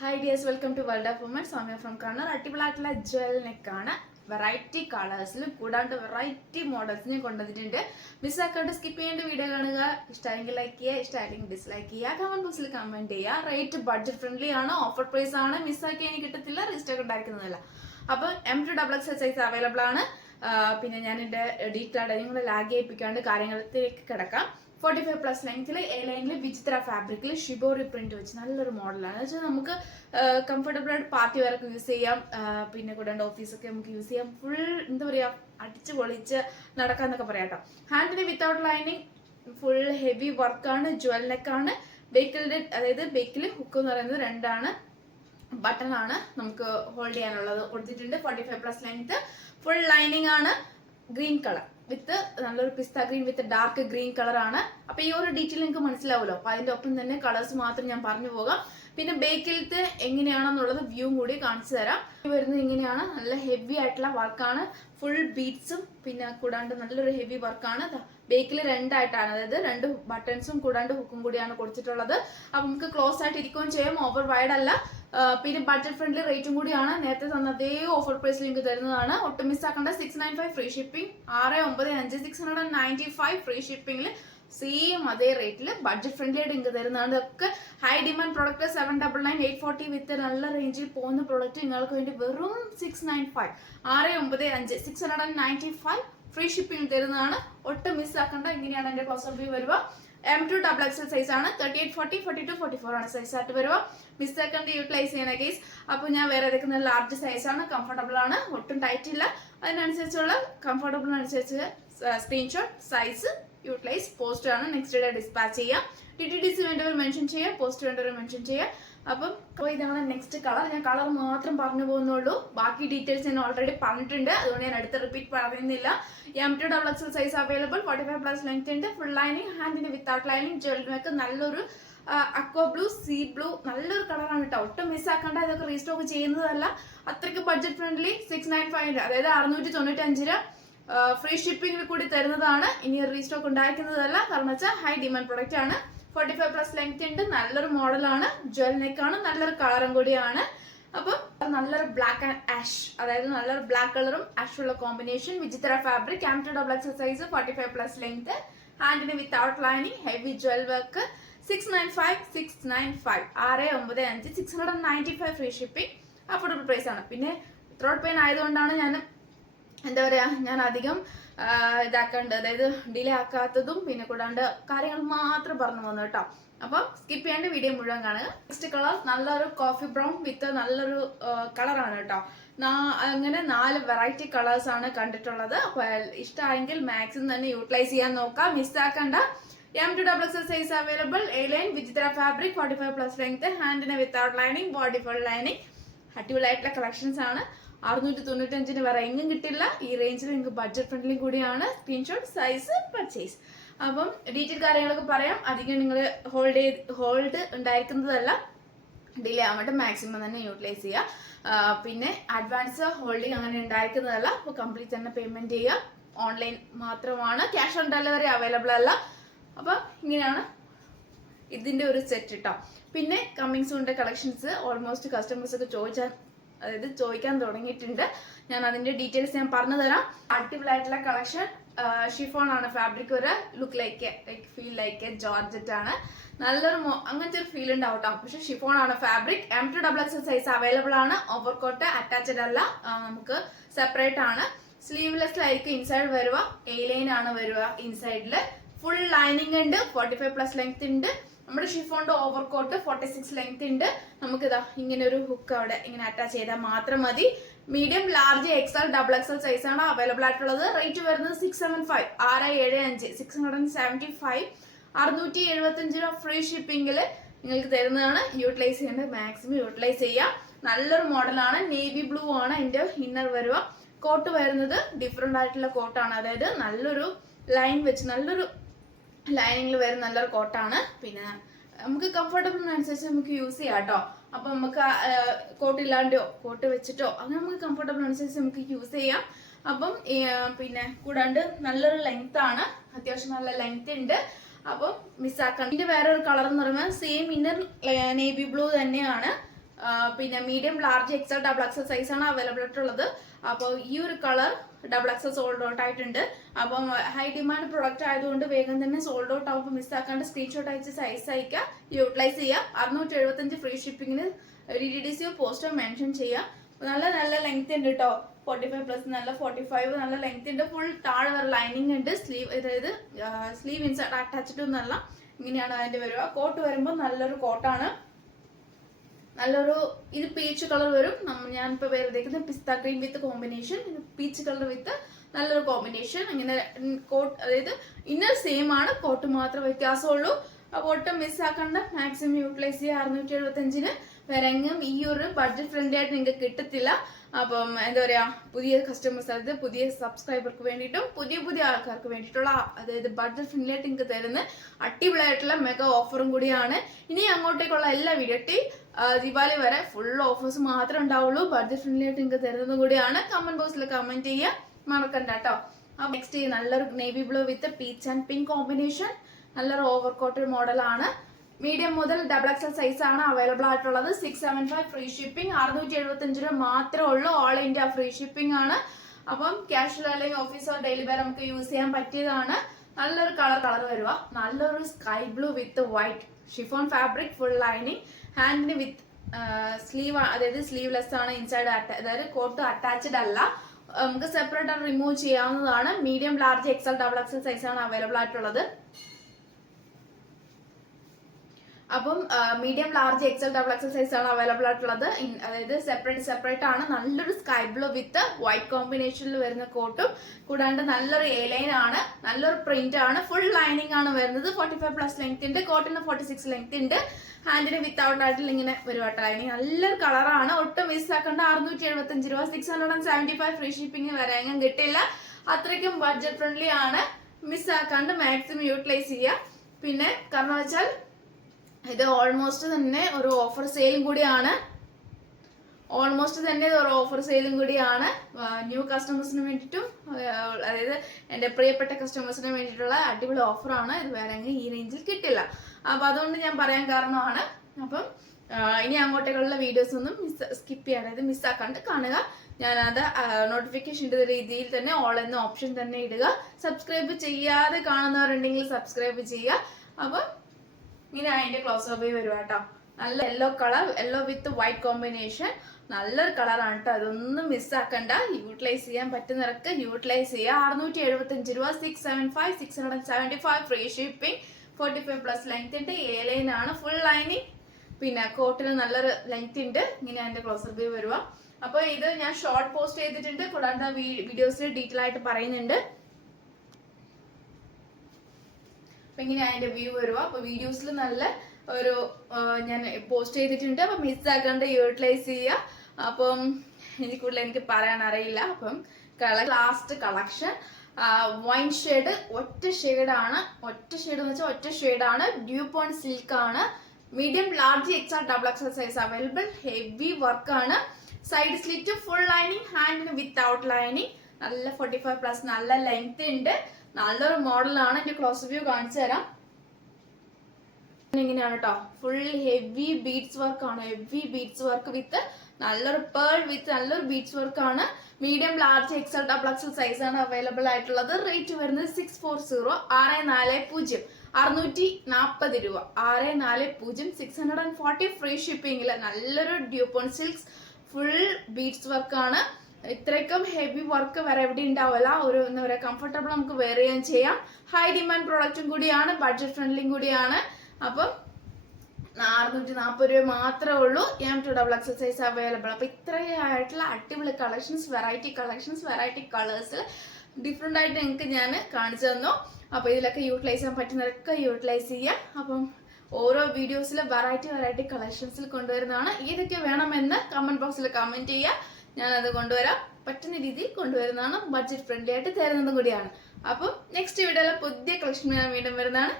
Hi dears, welcome to World of Women. Soumya from Kannur. അടിപൊളിയായിട്ടുള്ള ജുവൽ നെക്കാണ് variety കളേഴ്സിലും കൂടാണ്ട് variety മോഡൽസിനെ കൊണ്ടുവന്നിട്ടുണ്ട്. മിസ്സാക്കാണ്ട് സ്കിപ്പ് ചെയ്യേണ്ട വീഡിയോ കാണുക. ഇഷ്ടമായെങ്കിൽ ലൈക്ക് ചെയ്യുക, ഇഷ്ടമായില്ലെങ്കിൽ ഡിസ്ലൈക്ക് ചെയ്യുക, കമന്റ് ബോക്സിൽ കമന്റ് ചെയ്യുക. റേറ്റ് ബഡ്ജറ്റ് ഫ്രണ്ട്ലി ആണ്, ഓഫർ പ്രൈസ് ആണ്, മിസ്സാക്കി എനിക്ക് കിട്ടത്തില്ല, രജിസ്റ്റർ ഉണ്ടാക്കുന്നതല്ല. അപ്പോൾ M2XX സൈസ് അവൈലബിൾ ആണ്. പിന്നെ ഞാൻ എൻ്റെ ഡീറ്റെയിൽ നിങ്ങൾ ലാഗ് ചെയ്യിപ്പിക്കാണ്ട് കാര്യങ്ങളിലേക്ക് കിടക്കാം. 45+ ലെങ്ത്തിൽ എ ലൈനിൽ വിചിത്ര ഫാബ്രിക്കിൽ ഷിബോറി പ്രിന്റ് വെച്ച് നല്ലൊരു മോഡലാണ്. എന്ന് വെച്ചാൽ നമുക്ക് കംഫർട്ടബിൾ ആയിട്ട് പാർട്ടി വെയർ ഒക്കെ യൂസ് ചെയ്യാം, പിന്നെ കൂടാണ്ട് ഓഫീസൊക്കെ നമുക്ക് യൂസ് ചെയ്യാം. ഫുൾ എന്താ പറയുക, അടിച്ച് പൊളിച്ച് നടക്കാന്നൊക്കെ പറയാം കേട്ടോ. ഹാൻഡിന് വിത്തൗട്ട് ലൈനിങ് ഫുൾ ഹെവി വർക്കാണ്, ജുവൽ നെക്കാണ്. ബേക്കിലിന്റെ അതായത് ബേക്കിൽ ഹുക്ക് എന്ന് പറയുന്നത് 2 ബട്ടൺ ആണ് നമുക്ക് ഹോൾഡ് ചെയ്യാനുള്ളത് കൊടുത്തിട്ടുണ്ട്. 45+ ലെങ്ത്, ഫുൾ ലൈനിങ് ആണ്, ഗ്രീൻ കളർ വിത്ത് നല്ലൊരു pista green with dark green colour ആണ്. അപ്പൊ ഈ ഒരു ഡീറ്റെയിൽ നിങ്ങൾക്ക് മനസ്സിലാവുമല്ലോ. അപ്പൊ അതിന്റെ ഒപ്പം തന്നെ കളേഴ്സ് മാത്രം ഞാൻ പറഞ്ഞു പോകാം. പിന്നെ ബേക്കിലത്തെ എങ്ങനെയാണെന്നുള്ളത് വ്യൂ കൂടി കാണിച്ചു തരാം. വരുന്നത് ഇങ്ങനെയാണ്, നല്ല ഹെവി ആയിട്ടുള്ള വർക്കാണ്, ഫുൾ ബീഡ്സും പിന്നെ കൂടാണ്ട് നല്ലൊരു ഹെവി വർക്കാണ്. ബേക്കിൽ 2 ആയിട്ടാണ്, അതായത് 2 ബട്ടൺസും കൂടാണ്ട് ഹുക്കും കൂടിയാണ് കൊടുത്തിട്ടുള്ളത്. അപ്പൊ നമുക്ക് ക്ലോസ് ആയിട്ട് ഇരിക്കുകയും ചെയ്യാം, ഓവർ വൈഡ് അല്ല. പിന്നെ ബഡ്ജറ്റ് ഫ്രണ്ട്ലി റേറ്റും കൂടിയാണ്. നേരത്തെ തന്ന അതേ ഓഫർ പ്രൈസ് ലിങ്ക് തരുന്നതാണ്. ഒട്ടും മിസ്സാക്കേണ്ട. 695 ഫ്രീ ഷിപ്പിംഗ്, 695 695 ഫ്രീ ഷിപ്പിംഗിൽ സെയിം അതേ റേറ്റിൽ ബഡ്ജറ്റ് ഫ്രണ്ട്ലി ആയിട്ട് നിങ്ങൾക്ക് തരുന്നതാണ്. ഇതൊക്കെ ഹൈ ഡിമാൻഡ് പ്രോഡക്റ്റ്. 799 840 വിത്ത് നല്ല റേഞ്ചിൽ പോകുന്ന പ്രോഡക്റ്റ് നിങ്ങൾക്ക് വേണ്ടി വെറും 695 695 695 ഫ്രീ ഷിപ്പിംഗ് തരുന്നതാണ്. ഒട്ടും മിസ്സാക്കേണ്ട. ഇങ്ങനെയാണ് എന്റെ ക്ലോസർ വ്യൂ വരിക. M2XX സൈസ് ആണ്. 38 40 42 44 ആണ് സൈസ് ആയിട്ട് വരിക. മിസ്സാക്കേണ്ട യൂട്ടിലൈസ് ചെയ്യണ കേസ്. അപ്പോൾ ഞാൻ വേറെ എടുക്കുന്ന ലാർജ് സൈസ് ആണ്, കംഫർട്ടബിൾ ആണ്, ഒട്ടും ടൈറ്റ് ഇല്ല. അതിനനുസരിച്ചുള്ള കംഫർട്ടബിൾ അനുസരിച്ച് സ്ക്രീൻഷോട്ട് സൈസ് യൂട്ടിലൈസ് പോസ്റ്റ് ആണ് നെക്സ്റ്റ് ഡേ ഡിസ്പാച്ച് ചെയ്യാം. DTDC വേണ്ടവർ മെൻഷൻ ചെയ്യാം, പോസ്റ്റ് വേണ്ടവർ മെൻഷൻ ചെയ്യാം. അപ്പം ഇതാണ് നെക്സ്റ്റ് കളർ. ഞാൻ കളർ മാത്രം പറഞ്ഞു പോകുന്നുള്ളൂ, ബാക്കി ഡീറ്റെയിൽസ് ഞാൻ ഓൾറെഡി പറഞ്ഞിട്ടുണ്ട്, അതുകൊണ്ട് ഞാൻ അടുത്ത റിപ്പീറ്റ് പറയുന്നില്ല. M2XX സൈസ് അവൈലബിൾ, 45+ ലെങ്ത് ഉണ്ട്, ഫുൾ ലൈനിങ്, ഹാൻഡിന് വിത്തൗട്ട് ലൈനിങ്, ജ്വല്ലറിനൊക്കെ നല്ലൊരു അക്വ ബ്ലൂ, സീ ബ്ലൂ, നല്ലൊരു കളറാണ് കേട്ടോ. ഒട്ടും മിസ്സാക്കേണ്ട. ഇതൊക്കെ റീസ്റ്റോക്ക് ചെയ്യുന്നതല്ല, അത്രയ്ക്ക് ബഡ്ജറ്റ് ഫ്രണ്ട്ലി. 695 അതായത് 695 ഫ്രീ ഷിപ്പിംഗിൽ കൂടി തരുന്നതാണ്. ഇനി റീസ്റ്റോക്ക് ഉണ്ടായിരിക്കുന്നതല്ല, കാരണം വെച്ചാൽ ഹൈ ഡിമാൻഡ് പ്രൊഡക്റ്റ് ആണ്. 45+ ലെങ്ത് ഉണ്ട്, നല്ലൊരു മോഡലാണ്, ജ്വൽ നെക്കാണ്, നല്ലൊരു കളറും കൂടിയാണ്. അപ്പൊ നല്ലൊരു ബ്ലാക്ക് ആൻഡ് ആഷ്, അതായത് നല്ലൊരു ബ്ലാക്ക് കളറും ആഷ് ഉള്ള combination. Vichitra fabric, M2XX size, 45+ length, ഹാൻഡിന് without lining, heavy jewel work. 695 695 695 free shipping, affordable price ആണ്. പിന്നെ ത്രോട്ട് പെയിൻ ആയതുകൊണ്ടാണ് ഞാൻ എന്താ പറയാ, ഞാൻ അധികം ഇതാക്കാണ്ട്, അതായത് ഡിലേ ആക്കാത്തതും പിന്നെ കൂടാണ്ട് കാര്യങ്ങൾ മാത്രം പറഞ്ഞു പോകുന്നു കേട്ടോ. അപ്പം സ്കിപ്പ് ചെയ്യാണ്ട് വീഡിയോ മുഴുവൻ കാണുക. നെക്സ്റ്റ് കളർ നല്ലൊരു കോഫി ബ്രൗൺ വിത്ത് നല്ലൊരു കളറാണ് കേട്ടോ. അങ്ങനെ 4 വെറൈറ്റി കളേഴ്സ് ആണ് കണ്ടിട്ടുള്ളത്. അപ്പൊ ഇഷ്ടമായെങ്കിൽ മാക്സിമം തന്നെ യൂട്ടിലൈസ് ചെയ്യാൻ നോക്കാം, മിസ്സാക്കണ്ട. M2XX size available, A line, Vichitra fabric, 45+ length, ഹാൻഡിന് without lining, body full lining. അടിപൊളിയായിട്ടുള്ള കളക്ഷൻസ് ആണ്. 695 വേറെ എങ്ങും കിട്ടില്ല. ഈ റേഞ്ചിൽ നിങ്ങൾക്ക് ബഡ്ജറ്റ് ഫ്രണ്ട്ലി കൂടിയാണ്. Screenshot size purchase. അപ്പം ഡീറ്റെയിൽ കാര്യങ്ങളൊക്കെ പറയാം. അധികം നിങ്ങൾ ഹോൾഡ് ഉണ്ടായിരിക്കുന്നതല്ല, ഡിലേ ആവാണ്ട് മാക്സിമം തന്നെ യൂട്ടിലൈസ് ചെയ്യുക. പിന്നെ അഡ്വാൻസ് ഹോൾഡിങ് അങ്ങനെ ഉണ്ടായിരിക്കുന്നതല്ല. അപ്പോൾ കംപ്ലീറ്റ് തന്നെ പേയ്മെന്റ് ചെയ്യുക. ഓൺലൈൻ മാത്രമാണ്, ക്യാഷ് ഓൺ ഡെലിവറി അവൈലബിൾ അല്ല. അപ്പൊ ഇങ്ങനെയാണ് ഇതിന്റെ ഒരു സെറ്റ് കേട്ടോ. പിന്നെ കമ്മിങ് സൂണിന്റെ കളക്ഷൻസ് ഓൾമോസ്റ്റ് കസ്റ്റമേഴ്സ് ഒക്കെ ചോദിക്കാൻ തുടങ്ങിയിട്ടുണ്ട്. ഞാൻ അതിന്റെ ഡീറ്റെയിൽസ് ഞാൻ പറഞ്ഞു തരാം. അടിപൊളിയായിട്ടുള്ള കളക്ഷൻ. ഷിഫോൺ ആണ് ഫാബ്രിക്, ഒരു ലുക്ക് ഫീൽ ലൈക്ക് ജോർജറ്റ് ആണ്. നല്ലൊരു അങ്ങനത്തെ ഒരു ഫീൽ ഉണ്ടാവും കേട്ടോ. പക്ഷെ ഷിഫോൺ ആണ് ഫാബ്രിക്. M2XX സൈസ് അവൈലബിൾ ആണ്. ഓവർകോട്ട് അറ്റാച്ച്ഡ് അല്ല, നമുക്ക് സെപ്പറേറ്റ് ആണ്. സ്ലീവ്ലെസ്സിലായിരിക്കും ഇൻസൈഡ് വരുക. എ ലൈൻ ആണ് വരുക ഇൻസൈഡില്. ഫുൾ ലൈനിങ് ഉണ്ട്, 45+ ലെങ്ത് ഉണ്ട്. നമ്മുടെ ഷിഫോണിന്റെ ഓവർകോട്ട് 46 ലെങ്ത് ഉണ്ട്. നമുക്ക് ഇതാ ഇങ്ങനെ ഒരു ഹുക്ക് അവിടെ ഇങ്ങനെ അറ്റാച്ച് ചെയ്താൽ മാത്രം മതി. Medium, large, XL, XXL size ആണ് അവൈലബിൾ ആയിട്ടുള്ളത്. റേറ്റ് വരുന്നത് 675 675 675 ഫ്രീ ഷിപ്പിംഗിൽ നിങ്ങൾക്ക് തരുന്നതാണ്. യൂട്ടിലൈസ് ചെയ്യേണ്ടത് മാക്സിമം യൂട്ടിലൈസ് ചെയ്യാം. നല്ലൊരു മോഡലാണ്, നേവി ബ്ലൂ ആണ് അതിന്റെ ഇന്നർ വരിക. കോട്ട് വരുന്നത് ഡിഫറെന്റ് ആയിട്ടുള്ള കോട്ടാണ്, അതായത് നല്ലൊരു ലൈൻ വെച്ച് നല്ലൊരു ലൈനിങ്ങിൽ വരുന്ന നല്ലൊരു കോട്ടാണ്. പിന്നെ നമുക്ക് കംഫർട്ടബിളിനനുസരിച്ച് നമുക്ക് യൂസ് ചെയ്യാം കേട്ടോ. അപ്പൊ നമുക്ക് കോട്ട് ഇല്ലാണ്ടോ കോട്ട് വെച്ചിട്ടോ അങ്ങനെ നമുക്ക് കംഫർട്ടബിൾ അനുസരിച്ച് നമുക്ക് യൂസ് ചെയ്യാം. അപ്പം പിന്നെ കൂടാണ്ട് നല്ലൊരു ലെങ്ത് ആണ്, അത്യാവശ്യം നല്ല ലെങ്ത് ഉണ്ട്. അപ്പം മിസ്സാക്കണം. ഇതിന്റെ വേറൊരു കളർ എന്ന് പറയുമ്പോൾ സെയിം ഇന്നർ നേവി ബ്ലൂ തന്നെയാണ്. പിന്നെ medium large XL double XL size ആണ് അവൈലബിൾ ആയിട്ടുള്ളത്. അപ്പോൾ ഈ ഒരു colour double XL sold out ആയിട്ടുണ്ട്. അപ്പം ഹൈ ഡിമാൻഡ് പ്രൊഡക്റ്റ് ആയതുകൊണ്ട് വേഗം തന്നെ സോൾഡ് ഔട്ട് ആവുമ്പോൾ മിസ്സാക്കാണ്ട് സ്ക്രീൻഷോട്ട് അയച്ച് സൈസ് അയക്കുക, യൂട്ടിലൈസ് ചെയ്യുക. 675 ഫ്രീ ഷിപ്പിങ്ങിന് DTDCയോ പോസ്റ്റോ മെൻഷൻ ചെയ്യുക. നല്ല നല്ല ലെങ്ത് ഉണ്ട് കേട്ടോ, 45+ നല്ല 45 നല്ല ലെങ്ത് ഉണ്ട്. ഫുൾ താഴെ വരെ ലൈനിങ് ഉണ്ട്. സ്ലീവ്, അതായത് സ്ലീവ് ഇൻസൈഡ് അറ്റാച്ച്ഡ് ഒന്നല്ല, ഇങ്ങനെയാണ് അതിന്റെ വരിക. കോട്ട് വരുമ്പോൾ നല്ലൊരു കോട്ടാണ്, നല്ലൊരു ഇത് പീച്ച് കളർ വരും. ഞാനിപ്പോൾ വേറെ pista cream with combination, peach colour with നല്ലൊരു കോമ്പിനേഷൻ. ഇങ്ങനെ കോട്ട്, അതായത് ഇന്നർ സെയിം ആണ്, കോട്ട് മാത്രം വ്യത്യാസമുള്ളൂ. അപ്പോൾ ഒട്ടും മിസ്സാക്കണ്ട, മാക്സിമം യൂട്ടിലൈസ് ചെയ്യുക. 675-ന് വേറെങ്ങും ഈ ഒരു ബഡ്ജറ്റ് ഫ്രണ്ട്ലി ആയിട്ട് നിങ്ങൾക്ക് കിട്ടത്തില്ല. അപ്പം എന്താ പറയാ, പുതിയ കസ്റ്റമേഴ്സ്, അതായത് പുതിയ സബ്സ്ക്രൈബർക്ക് വേണ്ടിയിട്ടും പുതിയ ആൾക്കാർക്ക് വേണ്ടിയിട്ടുള്ള, അതായത് ബഡ്ജറ്റ് ഫ്രണ്ട്ലി ആയിട്ട് നിങ്ങൾക്ക് തരുന്ന അടിപൊളിയായിട്ടുള്ള മെഗാ ഓഫറും കൂടിയാണ്. ഇനി അങ്ങോട്ടേക്കുള്ള എല്ലാ വീഡിയോ ദീപാവലി വരെ ഫുൾ ഓഫേഴ്സ് മാത്രമേ ഉണ്ടാവുള്ളൂ. ബഡ്ജറ്റ് ഫ്രണ്ട്ലി ആയിട്ട് നിങ്ങൾക്ക് തരുന്നതും കൂടിയാണ്. കമന്റ് ബോക്സിൽ കമന്റ് ചെയ്യുക മറക്കണ്ട കേട്ടോ. അപ്പൊ നെക്സ്റ്റ് നല്ലൊരു navy blue with peach and pink combination, നല്ലൊരു ഓവർ കോട്ടഡ് മോഡലാണ്. മീഡിയം മുതൽ ഡബിൾ എക്സൽ സൈസ് ആണ് അവൈലബിൾ ആയിട്ടുള്ളത്. 675 ഫ്രീ ഷിപ്പിംഗ്, 675 രൂപ മാത്രമേ ഉള്ളൂ. ഓൾ ഇന്ത്യ ഫ്രീ ഷിപ്പിംഗ് ആണ്. അപ്പം ക്യാഷ്വൽ അല്ലെങ്കിൽ ഓഫീസോ ഡെയിലി വെയർ നമുക്ക് യൂസ് ചെയ്യാൻ പറ്റിയതാണ്. നല്ലൊരു കളർ വരുക, നല്ലൊരു sky blue with white chiffon fabric, full lining, ഹാൻഡിന് വിത്ത് സ്ലീവ്, അതായത് സ്ലീവ്ലെസ് ആണ്. ഇൻസൈഡ് അതായത് കോട്ട് അറ്റാച്ച്ഡ് അല്ല, നമുക്ക് സെപ്പറേറ്റ് ആയിട്ട് റിമൂവ് ചെയ്യാവുന്നതാണ്. Medium large XL double XL size ആണ് അവൈലബിൾ ആയിട്ടുള്ളത്. അപ്പം medium large XL double XL size ആണ് അവൈലബിൾ ആയിട്ടുള്ളത്. അതായത് സെപ്പറേറ്റ് ആണ്. നല്ലൊരു സ്കൈ ബ്ലൂ വിത്ത് വൈറ്റ് കോമ്പിനേഷനിൽ വരുന്ന കോട്ടും, കൂടാണ്ട് നല്ലൊരു എ ലൈൻ ആണ്, നല്ലൊരു പ്രിന്റ് ആണ്, ഫുൾ ലൈനിങ് ആണ് വരുന്നത്. 45+ ലെങ്ത് ഉണ്ട്, കോട്ടിന് 46 ലെങ്ത് ഉണ്ട്. ഹാൻഡിന് വിത്തൗട്ട് ആയിട്ടുള്ള ഇങ്ങനെ വരുവാട്ട ലൈനിങ്, നല്ലൊരു കളറാണ്. ഒട്ടും മിസ്സാക്കേണ്ട. 675 രൂപ, 675 ഫ്രീ ഷിപ്പിംഗ് വരെ എങ്ങും കിട്ടില്ല. അത്രയ്ക്കും ബഡ്ജറ്റ് ഫ്രണ്ട്ലി ആണ്. മിസ്സാക്കാണ്ട് മാക്സിമം യൂട്ടിലൈസ് ചെയ്യുക. പിന്നെ കാരണം വെച്ചാൽ ഇത് ഓൾമോസ്റ്റ് തന്നെ ഒരു ഓഫർ സെയിലും കൂടിയാണ്. ന്യൂ കസ്റ്റമേഴ്സിന് വേണ്ടിയിട്ടും, അതായത് എൻ്റെ പ്രിയപ്പെട്ട കസ്റ്റമേഴ്സിന് വേണ്ടിയിട്ടുള്ള അടിപൊളി ഓഫറാണ്. ഇത് വേറെ ഈ റേഞ്ചിൽ കിട്ടില്ല. അപ്പം അതുകൊണ്ട് ഞാൻ പറയാൻ കാരണമാണ്. അപ്പം ഇനി അങ്ങോട്ടേക്കുള്ള വീഡിയോസ് ഒന്നും സ്കിപ്പ് ചെയ്യാൻ, അതായത് മിസ്സാക്കാണ്ട് കാണുക. ഞാനത് നോട്ടിഫിക്കേഷൻ രീതിയിൽ തന്നെ ഓൾ എന്ന ഓപ്ഷൻ തന്നെ ഇടുക. സബ്സ്ക്രൈബ് ചെയ്യാതെ കാണുന്നവരുണ്ടെങ്കിൽ സബ്സ്ക്രൈബ് ചെയ്യുക. അപ്പം ഇങ്ങനെ അതിന്റെ ക്ലോസ് ഓഫ് വരുക കേട്ടോ. നല്ല യെല്ലോ കളർ, യെല്ലോ വിത്ത് വൈറ്റ് കോമ്പിനേഷൻ, നല്ലൊരു കളറാണ് കേട്ടോ. അതൊന്നും മിസ്സാക്കണ്ട. യൂട്ടിലൈസ് ചെയ്യാൻ പറ്റുന്നവർക്ക് യൂട്ടിലൈസ് ചെയ്യുക. 675 രൂപ, 675 ഫ്രീ ഷിപ്പിംഗ്, 45+ ലെങ്ത് ഉണ്ട്, എ ലൈൻ ആണ്, ഫുൾ ലൈനിങ്. പിന്നെ കോട്ടിന് നല്ലൊരു ലെങ്ത് ഉണ്ട്. ഇങ്ങനെ അതിന്റെ ക്ലോസ് ഓഫ് വരുക. അപ്പൊ ഇത് ഞാൻ ഷോർട്ട് പോസ്റ്റ് ചെയ്തിട്ടുണ്ട്, കൂടാണ്ട് വീഡിയോസിൽ ഡീറ്റെയിൽ ആയിട്ട് പറയുന്നുണ്ട്. അപ്പൊ ഇങ്ങനെ അതിന്റെ വ്യൂ വരുക. അപ്പൊ വീഡിയോസിൽ നല്ല ഒരു ഞാൻ പോസ്റ്റ് ചെയ്തിട്ടുണ്ട്. അപ്പൊ മിസ്സാക്കാണ്ട് യൂട്ടിലൈസ് ചെയ്യുക. അപ്പം എനിക്ക് പറയാൻ അറിയില്ല. അപ്പം ലാസ്റ്റ് കളക്ഷൻ വൈൻ ഷെയ്ഡ്, ഒറ്റ ഷെയ്ഡാണ്, ഡ്യൂപോൺ സിൽക്ക് ആണ്. Medium large XL double XL size available. Heavy work ആണ്. സൈഡ് സ്ലിറ്റ്, ഫുൾ ലൈനിങ്, ഹാൻഡിന് വിത്തൗട്ട് ലൈനിങ്, നല്ല 45+ നല്ല ലെങ്ത് ഉണ്ട്. നല്ലൊരു മോഡലാണ്. എന്റെ ക്ലോസ് വ്യൂ കാണിച്ചു തരാം. ഇങ്ങനെയാണ് കേട്ടോ. ഫുൾ ഹെവി ബീഡ്സ് വർക്ക് ആണ്. ഹെവി ബീഡ്സ് വർക്ക് വിത്ത് നല്ലൊരു പേൾ വിത്ത് നല്ലൊരു ബീഡ്സ് വർക്ക് ആണ്. Medium large XL double XL size ആണ് അവൈലബിൾ ആയിട്ടുള്ളത്. റേറ്റ് വരുന്നത് 640, 640, 640 രൂപ, 640, 640 ഫ്രീ ഷിപ്പിംഗില്. നല്ലൊരു ഡ്യൂപോൺ സിൽക്സ് ഫുൾ ബീഡ്സ് വർക്ക് ആണ്. ഇത്രയ്ക്കും ഹെവി വർക്ക് വേറെ എവിടെ ഉണ്ടാവില്ല. ഒരു എന്താ പറയുക, കംഫർട്ടബിൾ നമുക്ക് വെയർ ചെയ്യാം. ഹൈ ഡിമാൻഡ് പ്രോഡക്റ്റും കൂടിയാണ്, ബഡ്ജറ്റ് ഫ്രണ്ട്ലിയും കൂടിയാണ്. അപ്പം 640 രൂപ മാത്രമേ ഉള്ളൂ. M2 double XL size available. അപ്പൊ ഇത്രയായിട്ടുള്ള അടിപൊളി കളക്ഷൻസ്, വെറൈറ്റി കളേഴ്സ് ഡിഫറെന്റ് ആയിട്ട് നിങ്ങൾക്ക് ഞാൻ കാണിച്ചു തന്നു. അപ്പൊ ഇതിലൊക്കെ യൂട്ടിലൈസ് ചെയ്യാൻ പറ്റുന്നവരൊക്കെ യൂട്ടിലൈസ് ചെയ്യാം. അപ്പം ഓരോ വീഡിയോസിൽ വെറൈറ്റി കളക്ഷൻസിൽ കൊണ്ടുവരുന്നതാണ്. ഏതൊക്കെ വേണമെന്ന് കമന്റ് ബോക്സിൽ കമന്റ് ചെയ്യുക. ഞാനത് കൊണ്ടുവരാം, പറ്റുന്ന രീതിയിൽ കൊണ്ടുവരുന്നതാണ്. ബഡ്ജറ്റ് ഫ്രണ്ട്ലി ആയിട്ട് തരുന്നതും കൂടിയാണ്. അപ്പം നെക്സ്റ്റ് വീഡിയോയിൽ പുതിയ കളക്ഷൻ ഞാൻ വീണ്ടും വരുന്നതാണ്.